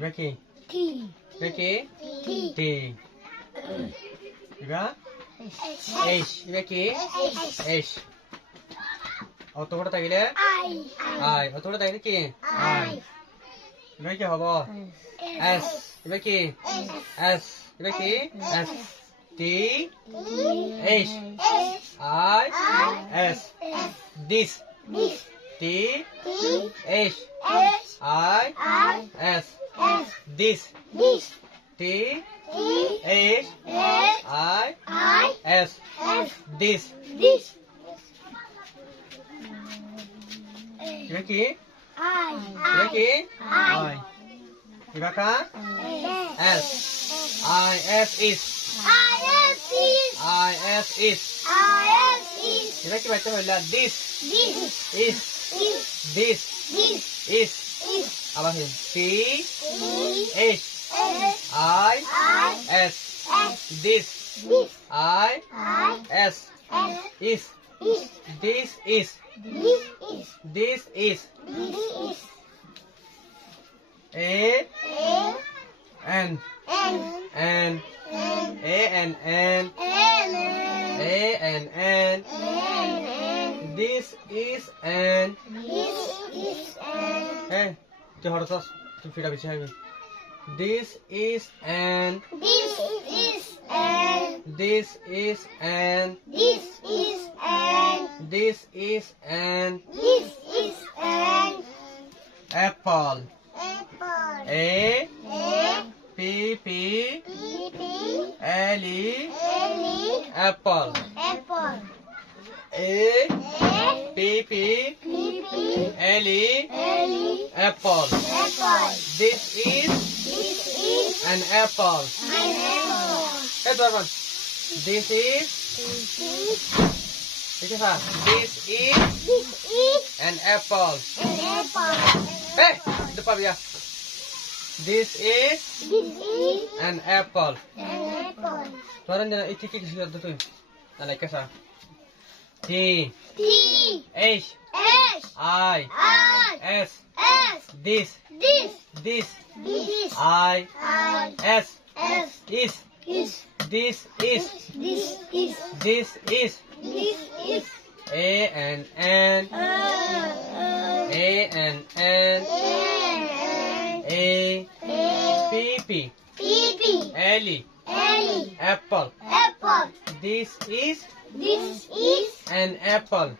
Becky. T. Becky. T. T. Iba? H. Becky. H. অত বড় তাইলে I. I. অত বড় তাইলে কি? I. এবার কি হবো? S. এবার কি? S. এবার কি? S. T. H. I. S. This. T. H. I. S. This. T. H. I. S. This. এবার কি? এবার কি? I. এবার কা? S. I. S. Is. I. S. Is. এবার কি বাইতে হইলা? This. Is. This. Is. আবার হে T. H. I. S. This. I. S. Is. This is. This is. A. N. N. A. N. N. A. N. N. This is an. Hey, তুই হরছস তুই ফিরা বিছে হইবি This is an. This is an. This is an apple. A. P. P. L. E. Apple. A. P. P. L. E. Apple. This is an apple. Hey, Dorman. This is. This is an apple. Hey, the pavia. This is an apple. Tuaran jana iki iki kisah tu tu. Nalai kasa. T. H. I. S. This. I. S. Is. This is. A. N. N. A. N. N. A. P. P. L. E. Apple. This is an apple.